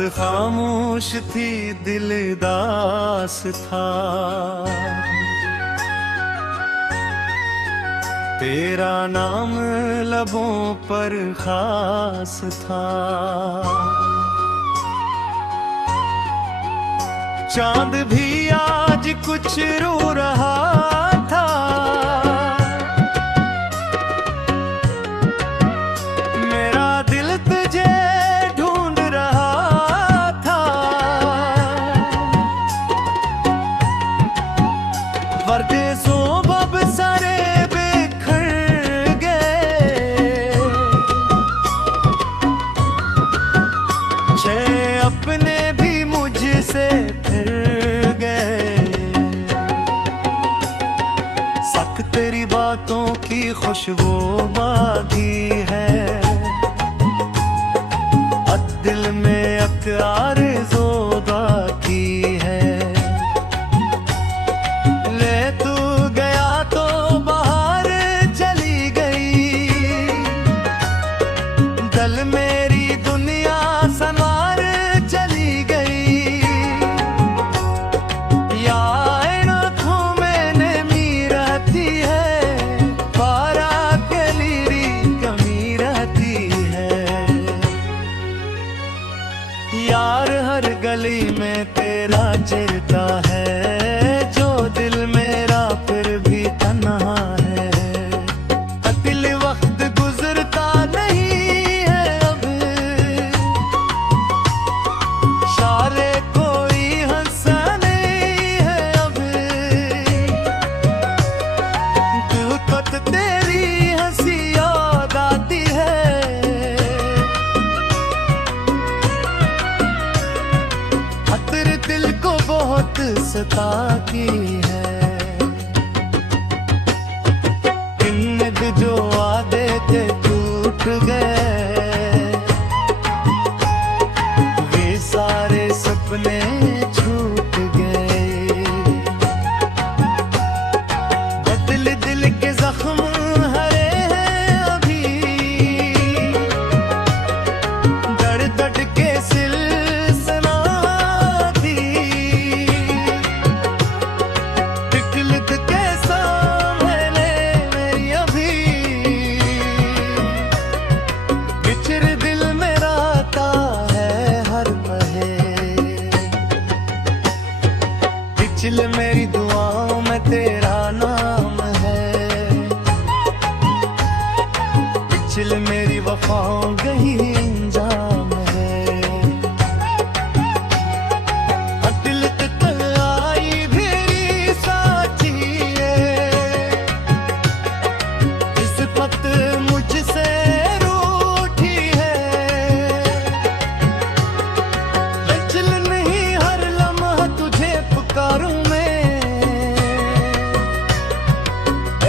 रात खामोश थी, दिल दास था। तेरा नाम लबों पर खास था। चांद भी आज कुछ रो रहा था। मेरा दिल तुझे ढूंढ रहा था। परदेसों बब सारे बिखर गए। छह अपने भी मुझसे तेरी बातों की खुशबू बागी है। दिल में आरज़ू बाकी है। ले तू गया तो बाहर चली गई। दल मेरी दुनिया संवार चली गई। यार हर गली में तेरा चलता है। जो दिल मेरा फिर भी तन्हा है। दिल वक्त गुजरता नहीं है अब। सारे कोई हंसा नहीं है अब। दिल को तो तेरी हंसी याद आती है। दिल को बहुत सताती है। इन्नद जो वादे थे टूट गए। वे सारे सपने छूट गए। दिल दिल के जख्म हरे हैं अभी। दर्द दर्द के सिल पिछले मेरी दुआओं में तेरा नाम है। पिछले मेरी वफाओं गही इंजाम है। दिल तक आई भी साची है। इस वक्त मुझसे रूठी है। चल नहीं हर लम्हा तुझे पुकारूं मैं।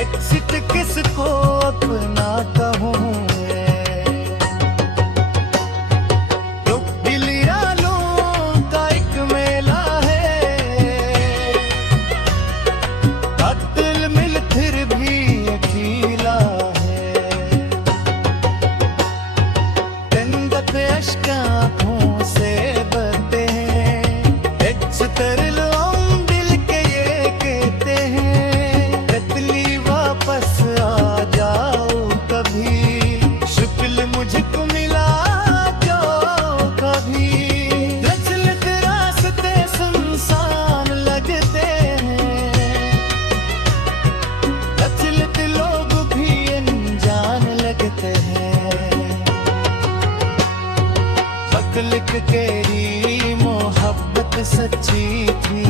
एक्सिट किसको अपना कहूं। का एक मेला है। दिल मिल फिर भी अकेला है। तंगत अश्क आँखों से बहते हैं। तरल दिल के ये कहते हैं। तितली वापस आ जाओ कभी। शुक्ल मुझको मिला जो कभी। रचलत रास्ते सुनसान लगते हैं। रचलत लोग भी अनजान लगते हैं। लिख तेरी मोहब्बत सच्ची थी।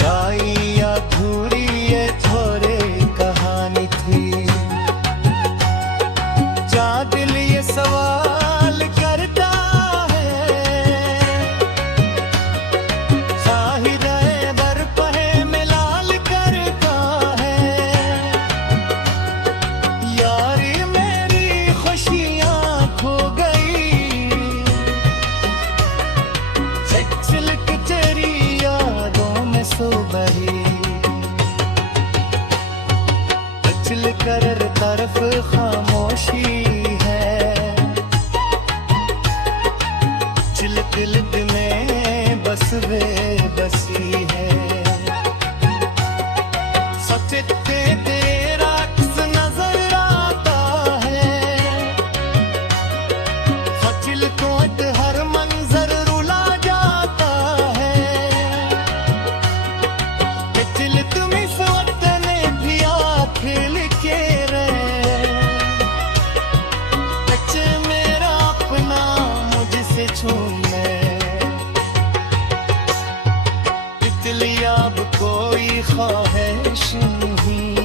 चाही अधूरी ये थोड़े कहानी थी। जा दिल ये सवाल करता है। शाहिद बरपहे में लाल करता है। यारी मेरी खुशियाँ खो गई। बेबसी है। सोचे तेरा अक्स नजर आता है, खचिल कोट हर मंजर रुला जाता है। खचिल तुम इस वक्त ने भी आखिल के रहे, बच्चे मेरा अपना मुझसे छूने। तितली अब कोई ख्वाहिश नहीं,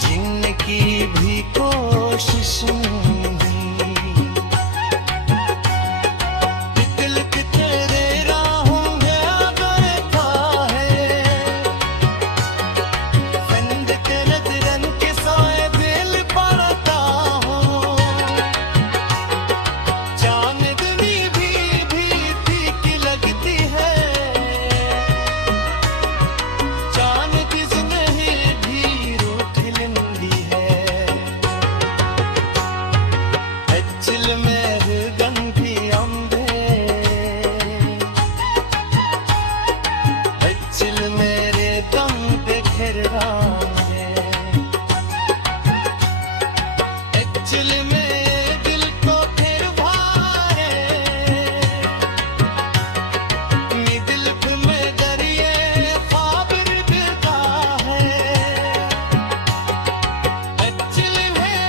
जीने की भी कोशिश नहीं। तितल के तेरे राहों में अगर था है, फंद के नजरन के सोए दिल पड़ता हो। चांदनी भी ठीक लगती है, चांद की जिंदगी भी रूठ लिंदी है। अचल में गंधी अंबे, अचल मेरे दम पे घिर है। अचल में दिल को फिर भारे, नी दिल में दरिए ख्वाब रुकता है। अचल में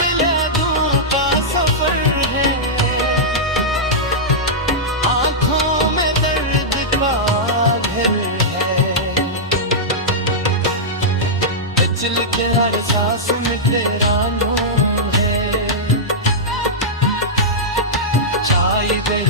बिलादों का सफर है, आंखों में दर्द का घर है। अचल के हर सांस में तेरा नाम है, चाय दही